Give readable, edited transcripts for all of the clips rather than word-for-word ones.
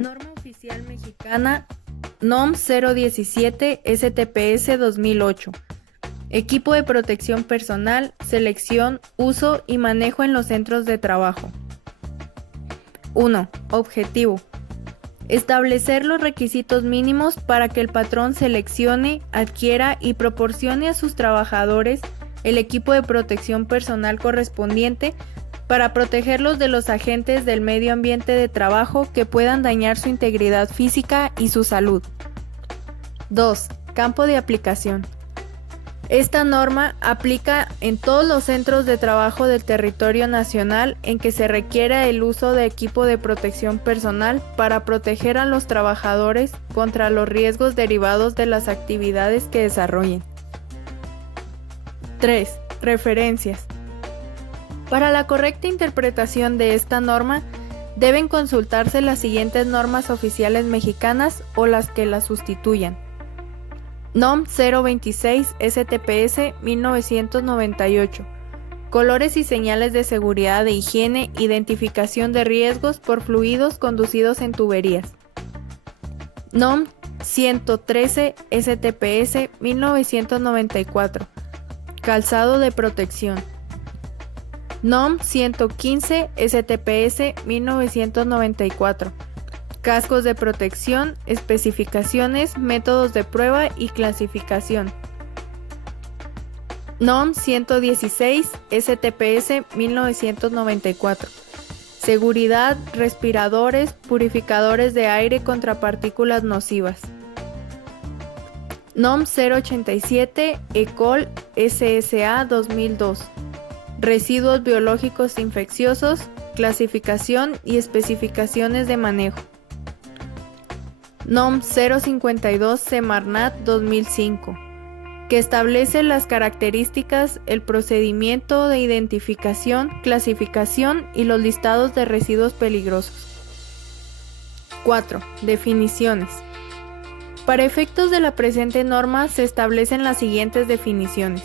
Norma Oficial Mexicana NOM 017 STPS 2008. Equipo de protección personal, selección, uso y manejo en los centros de trabajo. 1. Objetivo. Establecer los requisitos mínimos para que el patrón seleccione, adquiera y proporcione a sus trabajadores el equipo de protección personal correspondiente para protegerlos de los agentes del medio ambiente de trabajo que puedan dañar su integridad física y su salud. 2. Campo de aplicación. Esta norma aplica en todos los centros de trabajo del territorio nacional en que se requiera el uso de equipo de protección personal para proteger a los trabajadores contra los riesgos derivados de las actividades que desarrollen. 3. Referencias. Para la correcta interpretación de esta norma, deben consultarse las siguientes normas oficiales mexicanas o las que las sustituyan. NOM 026 STPS 1998. Colores y señales de seguridad de higiene, identificación de riesgos por fluidos conducidos en tuberías. NOM 113 STPS 1994. Calzado de protección. NOM 115 STPS 1994. Cascos de protección, especificaciones, métodos de prueba y clasificación. NOM 116 STPS 1994. Seguridad, respiradores, purificadores de aire contra partículas nocivas. NOM 087 ECOL SSA 2002. Residuos biológicos infecciosos, clasificación y especificaciones de manejo. NOM 052 Semarnat 2005, que establece las características, el procedimiento de identificación, clasificación y los listados de residuos peligrosos. 4. Definiciones. Para efectos de la presente norma se establecen las siguientes definiciones.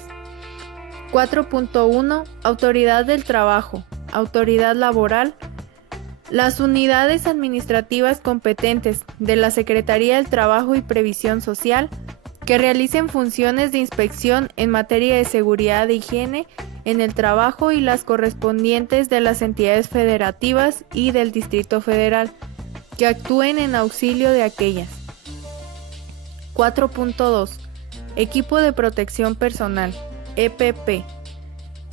4.1. Autoridad del trabajo, autoridad laboral. Las unidades administrativas competentes de la Secretaría del Trabajo y Previsión Social que realicen funciones de inspección en materia de seguridad e higiene en el trabajo y las correspondientes de las entidades federativas y del Distrito Federal que actúen en auxilio de aquellas. 4.2. Equipo de protección personal, EPP.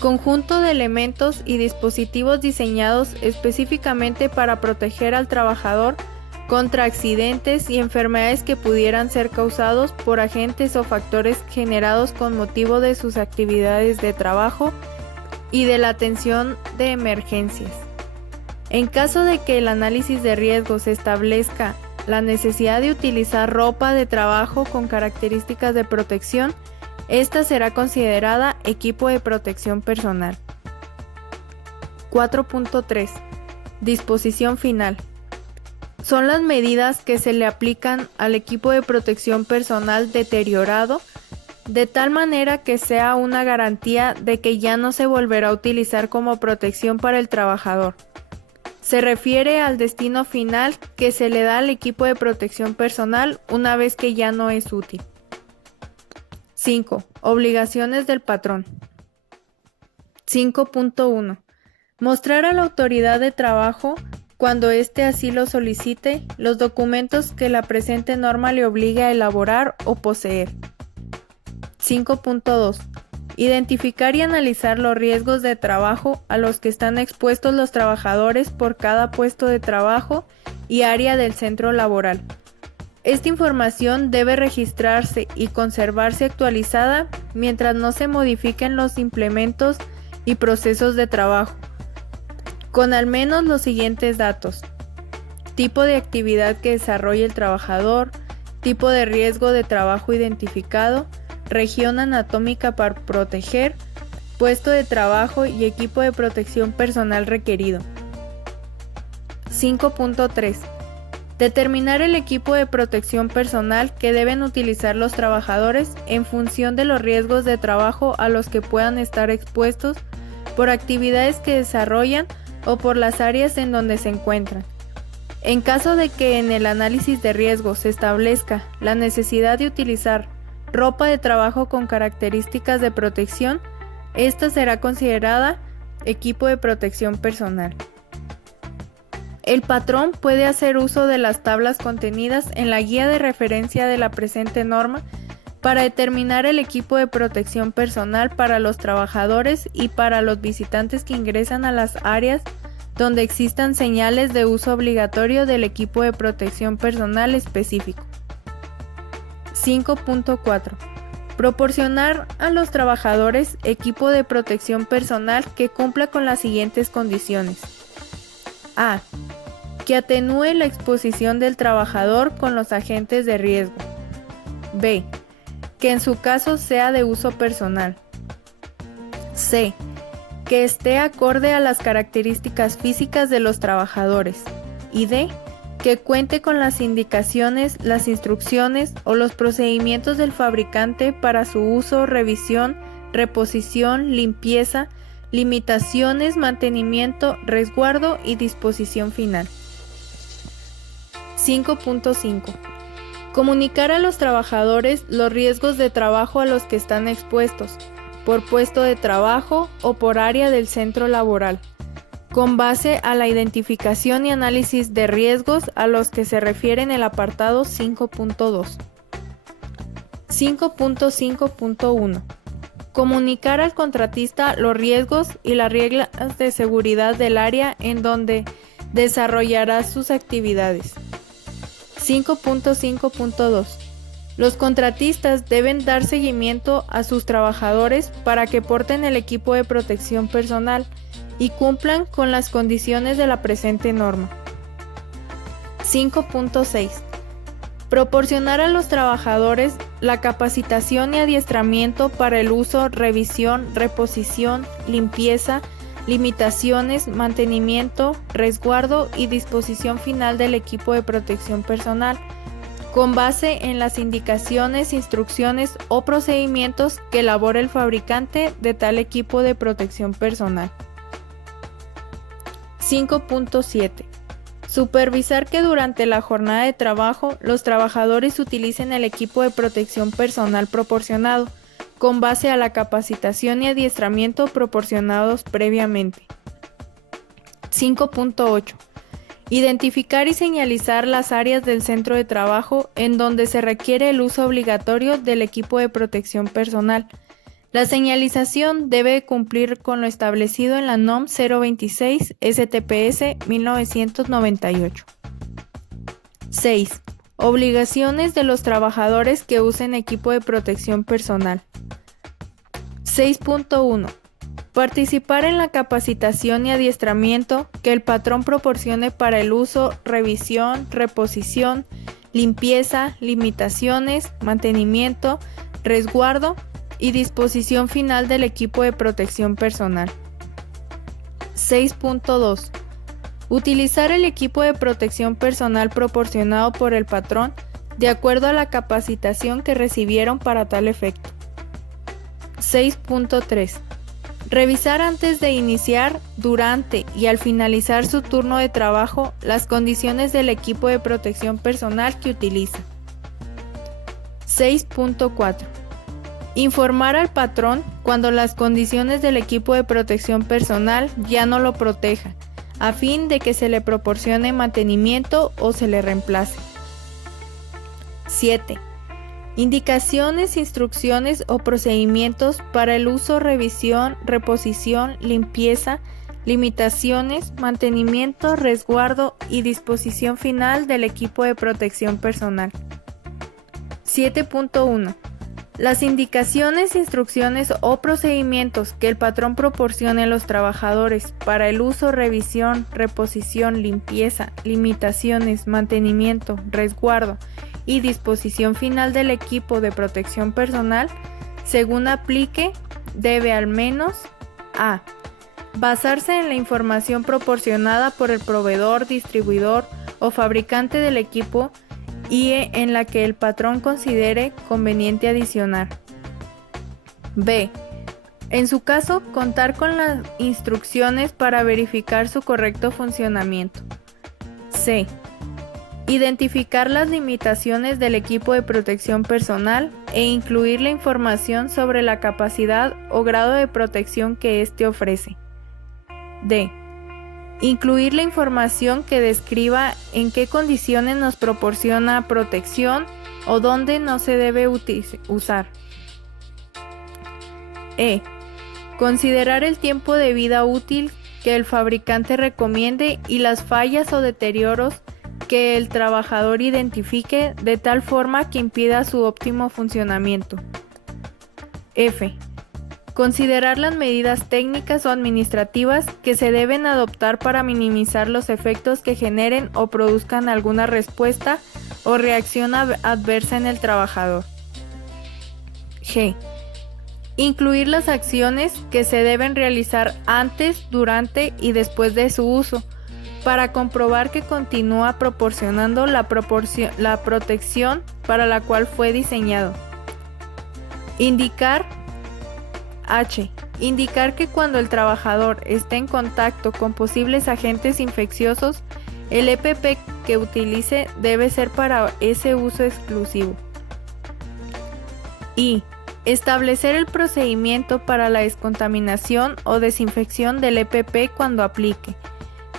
Conjunto de elementos y dispositivos diseñados específicamente para proteger al trabajador contra accidentes y enfermedades que pudieran ser causados por agentes o factores generados con motivo de sus actividades de trabajo y de la atención de emergencias. En caso de que el análisis de riesgos establezca la necesidad de utilizar ropa de trabajo con características de protección, esta será considerada equipo de protección personal. 4.3. Disposición final. Son las medidas que se le aplican al equipo de protección personal deteriorado, de tal manera que sea una garantía de que ya no se volverá a utilizar como protección para el trabajador. Se refiere al destino final que se le da al equipo de protección personal una vez que ya no es útil. 5. Obligaciones del patrón. 5.1. Mostrar a la autoridad de trabajo, cuando éste así lo solicite, los documentos que la presente norma le obligue a elaborar o poseer. 5.2. Identificar y analizar los riesgos de trabajo a los que están expuestos los trabajadores por cada puesto de trabajo y área del centro laboral. Esta información debe registrarse y conservarse actualizada mientras no se modifiquen los implementos y procesos de trabajo, con al menos los siguientes datos: tipo de actividad que desarrolla el trabajador, tipo de riesgo de trabajo identificado, región anatómica para proteger, puesto de trabajo y equipo de protección personal requerido. 5.3. Determinar el equipo de protección personal que deben utilizar los trabajadores en función de los riesgos de trabajo a los que puedan estar expuestos por actividades que desarrollan o por las áreas en donde se encuentran. En caso de que en el análisis de riesgo se establezca la necesidad de utilizar ropa de trabajo con características de protección, esta será considerada equipo de protección personal. El patrón puede hacer uso de las tablas contenidas en la guía de referencia de la presente norma para determinar el equipo de protección personal para los trabajadores y para los visitantes que ingresan a las áreas donde existan señales de uso obligatorio del equipo de protección personal específico. 5.4. Proporcionar a los trabajadores equipo de protección personal que cumpla con las siguientes condiciones. A. Que atenúe la exposición del trabajador con los agentes de riesgo. B. Que en su caso sea de uso personal. C. Que esté acorde a las características físicas de los trabajadores. Y D. Que cuente con las indicaciones, las instrucciones o los procedimientos del fabricante para su uso, revisión, reposición, limpieza, limitaciones, mantenimiento, resguardo y disposición final. 5.5. Comunicar a los trabajadores los riesgos de trabajo a los que están expuestos, por puesto de trabajo o por área del centro laboral, con base a la identificación y análisis de riesgos a los que se refiere en el apartado 5.2. 5.5.1. Comunicar al contratista los riesgos y las reglas de seguridad del área en donde desarrollará sus actividades. 5.5.2. Los contratistas deben dar seguimiento a sus trabajadores para que porten el equipo de protección personal y cumplan con las condiciones de la presente norma. 5.6. Proporcionar a los trabajadores la capacitación y adiestramiento para el uso, revisión, reposición, limpieza, limitaciones, mantenimiento, resguardo y disposición final del equipo de protección personal, con base en las indicaciones, instrucciones o procedimientos que elabore el fabricante de tal equipo de protección personal. 5.7. Supervisar que durante la jornada de trabajo los trabajadores utilicen el equipo de protección personal proporcionado, con base a la capacitación y adiestramiento proporcionados previamente. 5.8. Identificar y señalizar las áreas del centro de trabajo en donde se requiere el uso obligatorio del equipo de protección personal. La señalización debe cumplir con lo establecido en la NOM 026 STPS 1998. 6. Obligaciones de los trabajadores que usen equipo de protección personal. 6.1. Participar en la capacitación y adiestramiento que el patrón proporcione para el uso, revisión, reposición, limpieza, limitaciones, mantenimiento, resguardo y disposición final del equipo de protección personal. 6.2. Utilizar el equipo de protección personal proporcionado por el patrón de acuerdo a la capacitación que recibieron para tal efecto. 6.3. Revisar antes de iniciar, durante y al finalizar su turno de trabajo las condiciones del equipo de protección personal que utiliza. 6.4. Informar al patrón cuando las condiciones del equipo de protección personal ya no lo protejan, a fin de que se le proporcione mantenimiento o se le reemplace. 7. Indicaciones, instrucciones o procedimientos para el uso, revisión, reposición, limpieza, limitaciones, mantenimiento, resguardo y disposición final del equipo de protección personal. 7.1. Las indicaciones, instrucciones o procedimientos que el patrón proporcione a los trabajadores para el uso, revisión, reposición, limpieza, limitaciones, mantenimiento, resguardo y disposición final del equipo de protección personal, según aplique, debe al menos a. Basarse en la información proporcionada por el proveedor, distribuidor o fabricante del equipo y en la que el patrón considere conveniente adicionar. B. En su caso, contar con las instrucciones para verificar su correcto funcionamiento. C. Identificar las limitaciones del equipo de protección personal e incluir la información sobre la capacidad o grado de protección que éste ofrece. D. Incluir la información que describa en qué condiciones nos proporciona protección o dónde no se debe usar. E. Considerar el tiempo de vida útil que el fabricante recomiende y las fallas o deterioros que el trabajador identifique de tal forma que impida su óptimo funcionamiento. F. Considerar las medidas técnicas o administrativas que se deben adoptar para minimizar los efectos que generen o produzcan alguna respuesta o reacción adversa en el trabajador. G. Incluir las acciones que se deben realizar antes, durante y después de su uso, para comprobar que continúa proporcionando la protección para la cual fue diseñado. Indicar que cuando el trabajador esté en contacto con posibles agentes infecciosos, el EPP que utilice debe ser para ese uso exclusivo. I. Establecer el procedimiento para la descontaminación o desinfección del EPP cuando aplique,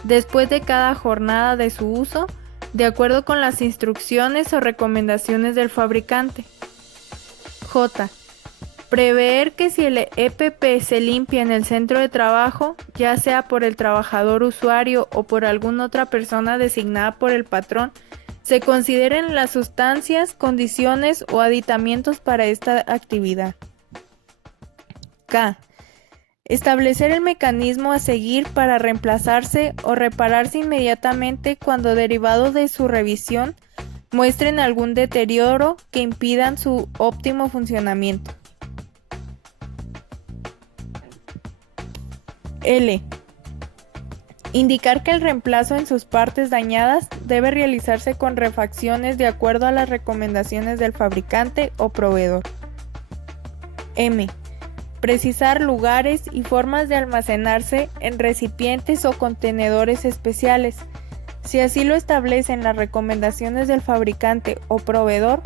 después de cada jornada de su uso, de acuerdo con las instrucciones o recomendaciones del fabricante. J. Prever que si el EPP se limpia en el centro de trabajo, ya sea por el trabajador usuario o por alguna otra persona designada por el patrón, se consideren las sustancias, condiciones o aditamentos para esta actividad. K. Establecer el mecanismo a seguir para reemplazarse o repararse inmediatamente cuando derivados de su revisión muestren algún deterioro que impidan su óptimo funcionamiento. L. Indicar que el reemplazo en sus partes dañadas debe realizarse con refacciones de acuerdo a las recomendaciones del fabricante o proveedor. M. Precisar lugares y formas de almacenarse en recipientes o contenedores especiales, si así lo establecen las recomendaciones del fabricante o proveedor,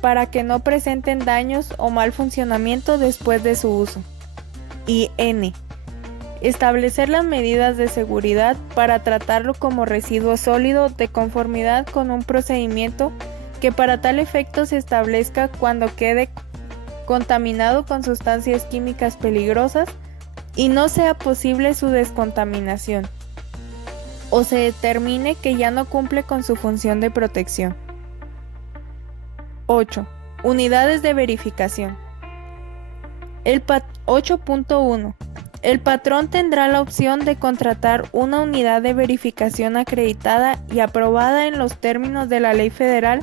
para que no presenten daños o mal funcionamiento después de su uso. Y N. Establecer las medidas de seguridad para tratarlo como residuo sólido de conformidad con un procedimiento que para tal efecto se establezca cuando quede contaminado con sustancias químicas peligrosas y no sea posible su descontaminación, o se determine que ya no cumple con su función de protección. 8. Unidades de verificación. 8.1. El patrón tendrá la opción de contratar una unidad de verificación acreditada y aprobada en los términos de la Ley Federal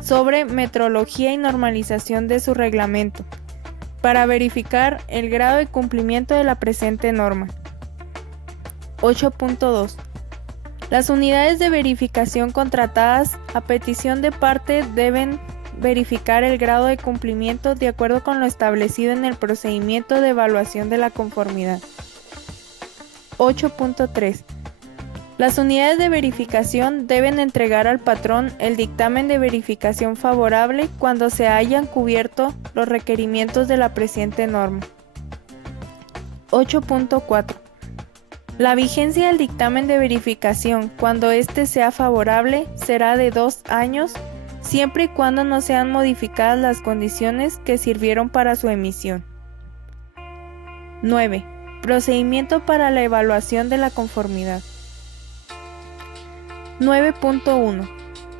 sobre metrología y normalización de su reglamento, para verificar el grado de cumplimiento de la presente norma. 8.2. Las unidades de verificación contratadas a petición de parte deben verificar el grado de cumplimiento de acuerdo con lo establecido en el procedimiento de evaluación de la conformidad. 8.3. Las unidades de verificación deben entregar al patrón el dictamen de verificación favorable cuando se hayan cubierto los requerimientos de la presente norma. 8.4. La vigencia del dictamen de verificación, cuando éste sea favorable, será de 2 años, siempre y cuando no sean modificadas las condiciones que sirvieron para su emisión. 9. Procedimiento para la evaluación de la conformidad. 9.1.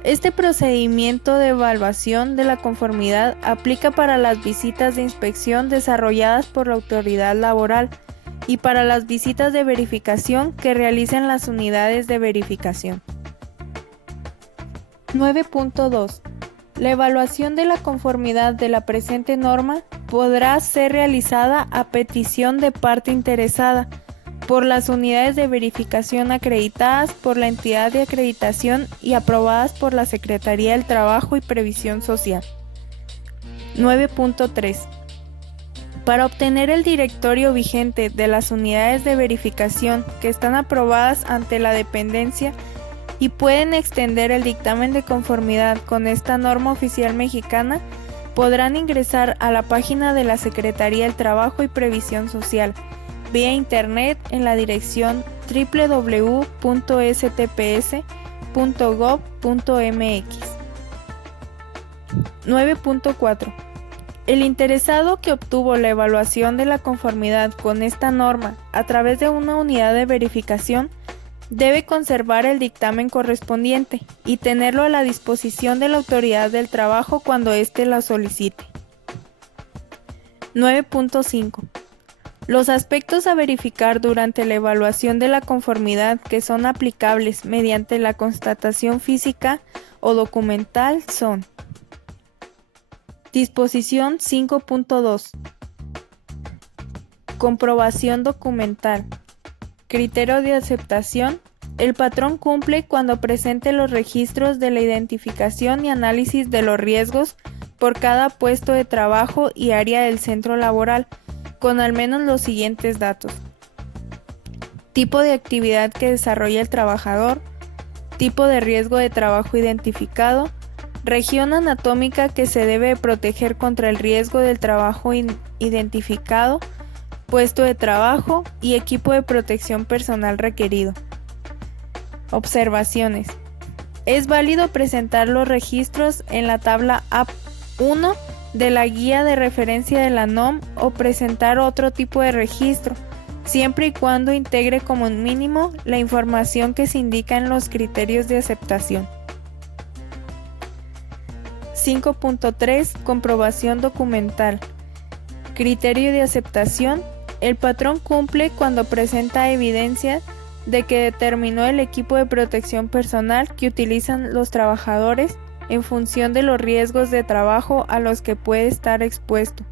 Este procedimiento de evaluación de la conformidad aplica para las visitas de inspección desarrolladas por la autoridad laboral y para las visitas de verificación que realicen las unidades de verificación. 9.2. La evaluación de la conformidad de la presente norma podrá ser realizada a petición de parte interesada por las unidades de verificación acreditadas por la entidad de acreditación y aprobadas por la Secretaría del Trabajo y Previsión Social. 9.3. Para obtener el directorio vigente de las unidades de verificación que están aprobadas ante la dependencia y pueden extender el dictamen de conformidad con esta norma oficial mexicana, podrán ingresar a la página de la Secretaría del Trabajo y Previsión Social vía internet en la dirección www.stps.gov.mx. 9.4. El interesado que obtuvo la evaluación de la conformidad con esta norma a través de una unidad de verificación debe conservar el dictamen correspondiente y tenerlo a la disposición de la autoridad del trabajo cuando éste la solicite. 9.5. Los aspectos a verificar durante la evaluación de la conformidad que son aplicables mediante la constatación física o documental son: Disposición 5.2. Comprobación documental. Criterio de aceptación. El patrón cumple cuando presente los registros de la identificación y análisis de los riesgos por cada puesto de trabajo y área del centro laboral, con al menos los siguientes datos: tipo de actividad que desarrolla el trabajador, tipo de riesgo de trabajo identificado, región anatómica que se debe proteger contra el riesgo del trabajo identificado, puesto de trabajo y equipo de protección personal requerido. Observaciones. Es válido presentar los registros en la tabla A1 de la guía de referencia de la NOM o presentar otro tipo de registro, siempre y cuando integre como mínimo la información que se indica en los criterios de aceptación. 5.3. Comprobación documental. Criterio de aceptación. El patrón cumple cuando presenta evidencia de que determinó el equipo de protección personal que utilizan los trabajadores en función de los riesgos de trabajo a los que puede estar expuesto,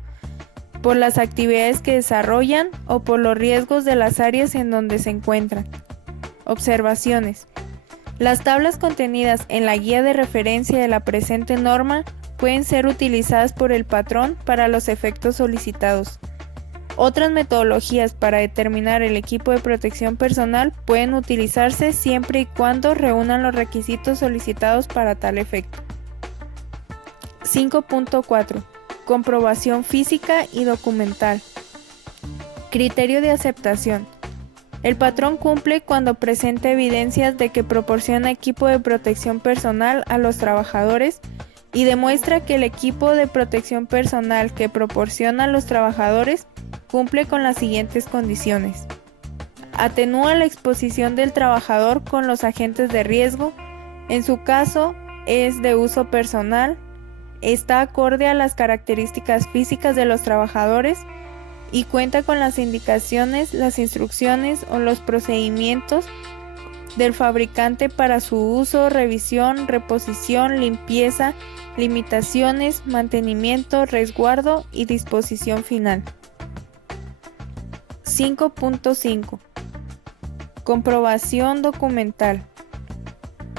por las actividades que desarrollan o por los riesgos de las áreas en donde se encuentran. Observaciones. Las tablas contenidas en la guía de referencia de la presente norma pueden ser utilizadas por el patrón para los efectos solicitados. Otras metodologías para determinar el equipo de protección personal pueden utilizarse siempre y cuando reúnan los requisitos solicitados para tal efecto. 5.4. Comprobación física y documental. Criterio de aceptación. El patrón cumple cuando presenta evidencias de que proporciona equipo de protección personal a los trabajadores y demuestra que el equipo de protección personal que proporciona a los trabajadores cumple con las siguientes condiciones: atenúa la exposición del trabajador con los agentes de riesgo, en su caso es de uso personal, está acorde a las características físicas de los trabajadores y cuenta con las indicaciones, las instrucciones o los procedimientos del fabricante para su uso, revisión, reposición, limpieza, limitaciones, mantenimiento, resguardo y disposición final. 5.5. Comprobación documental.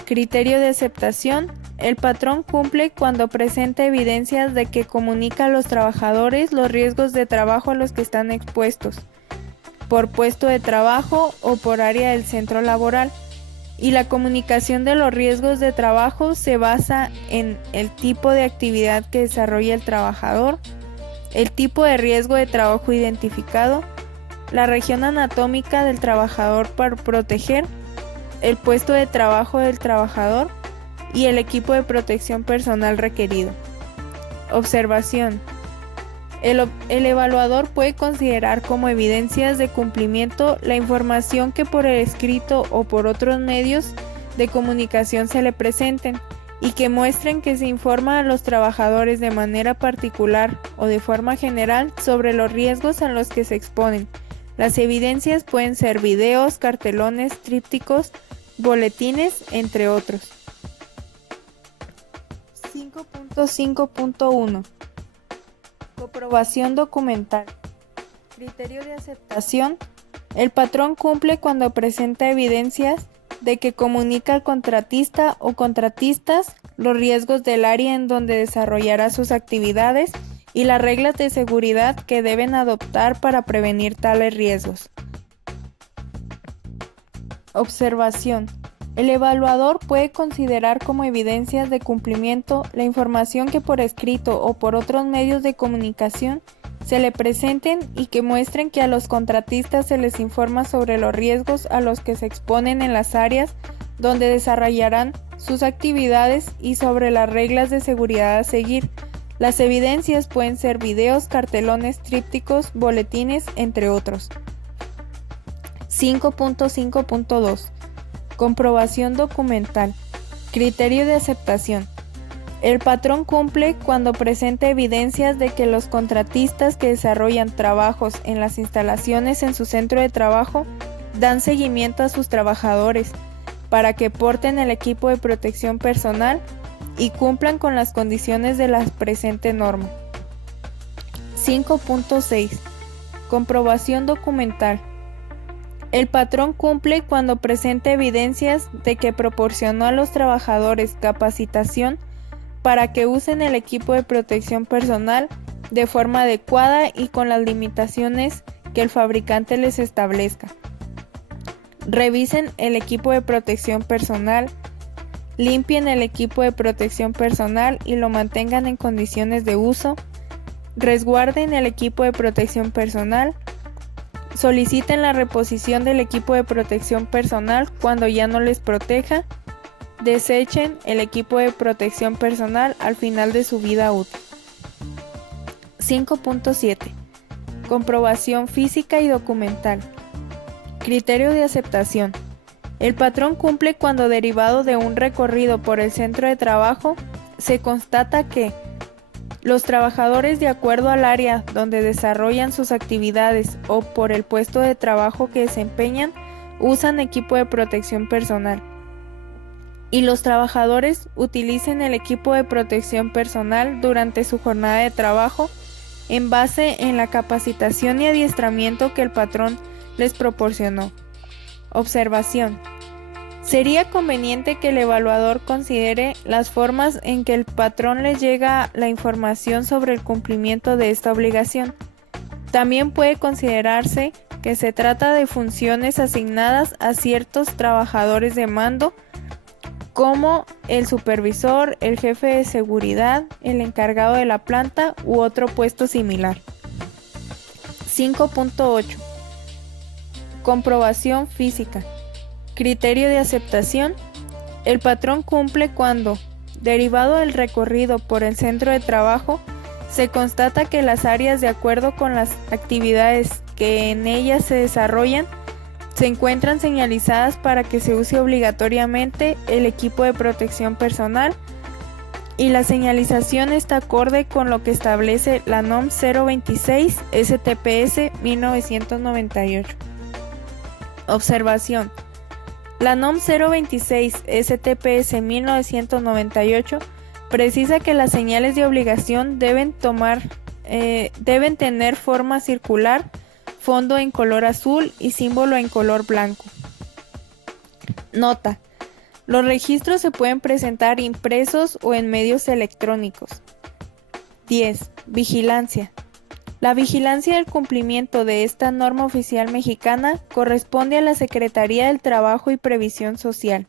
Criterio de aceptación. El patrón cumple cuando presenta evidencias de que comunica a los trabajadores los riesgos de trabajo a los que están expuestos, por puesto de trabajo o por área del centro laboral, y la comunicación de los riesgos de trabajo se basa en el tipo de actividad que desarrolla el trabajador, el tipo de riesgo de trabajo identificado, la región anatómica del trabajador para proteger, el puesto de trabajo del trabajador y el equipo de protección personal requerido. Observación. El evaluador puede considerar como evidencias de cumplimiento la información que por el escrito o por otros medios de comunicación se le presenten y que muestren que se informa a los trabajadores de manera particular o de forma general sobre los riesgos a los que se exponen. Las evidencias pueden ser videos, cartelones, trípticos, boletines, entre otros. 5.5.1. Comprobación documental. Criterio de aceptación. El patrón cumple cuando presenta evidencias de que comunica al contratista o contratistas los riesgos del área en donde desarrollará sus actividades y las reglas de seguridad que deben adoptar para prevenir tales riesgos. Observación. El evaluador puede considerar como evidencias de cumplimiento la información que por escrito o por otros medios de comunicación se le presenten y que muestren que a los contratistas se les informa sobre los riesgos a los que se exponen en las áreas donde desarrollarán sus actividades y sobre las reglas de seguridad a seguir. Las evidencias pueden ser videos, cartelones, trípticos, boletines, entre otros. 5.5.2 Comprobación documental. Criterio de aceptación. El patrón cumple cuando presenta evidencias de que los contratistas que desarrollan trabajos en las instalaciones en su centro de trabajo dan seguimiento a sus trabajadores para que porten el equipo de protección personal y cumplan con las condiciones de la presente norma. 5.6 Comprobación documental. El patrón cumple cuando presenta evidencias de que proporcionó a los trabajadores capacitación para que usen el equipo de protección personal de forma adecuada y con las limitaciones que el fabricante les establezca. Revisen el equipo de protección personal, limpien el equipo de protección personal y lo mantengan en condiciones de uso, resguarden el equipo de protección personal, soliciten la reposición del equipo de protección personal cuando ya no les proteja, desechen el equipo de protección personal al final de su vida útil. 5.7 Comprobación física y documental. Criterio de aceptación. El patrón cumple cuando, derivado de un recorrido por el centro de trabajo, se constata que los trabajadores, de acuerdo al área donde desarrollan sus actividades o por el puesto de trabajo que desempeñan, usan equipo de protección personal, y los trabajadores utilicen el equipo de protección personal durante su jornada de trabajo en base en la capacitación y adiestramiento que el patrón les proporcionó. Observación. Sería conveniente que el evaluador considere las formas en que el patrón les llega la información sobre el cumplimiento de esta obligación. También puede considerarse que se trata de funciones asignadas a ciertos trabajadores de mando, como el supervisor, el jefe de seguridad, el encargado de la planta u otro puesto similar. 5.8 Comprobación física. Criterio de aceptación. El patrón cumple cuando, derivado del recorrido por el centro de trabajo, se constata que las áreas, de acuerdo con las actividades que en ellas se desarrollan, se encuentran señalizadas para que se use obligatoriamente el equipo de protección personal y la señalización está acorde con lo que establece la NOM 026 STPS 1998. Observación. La NOM 026 STPS 1998 precisa que las señales de obligación deben tener forma circular, fondo en color azul y símbolo en color blanco. Nota. Los registros se pueden presentar impresos o en medios electrónicos. 10. Vigilancia. La vigilancia del cumplimiento de esta norma oficial mexicana corresponde a la Secretaría del Trabajo y Previsión Social.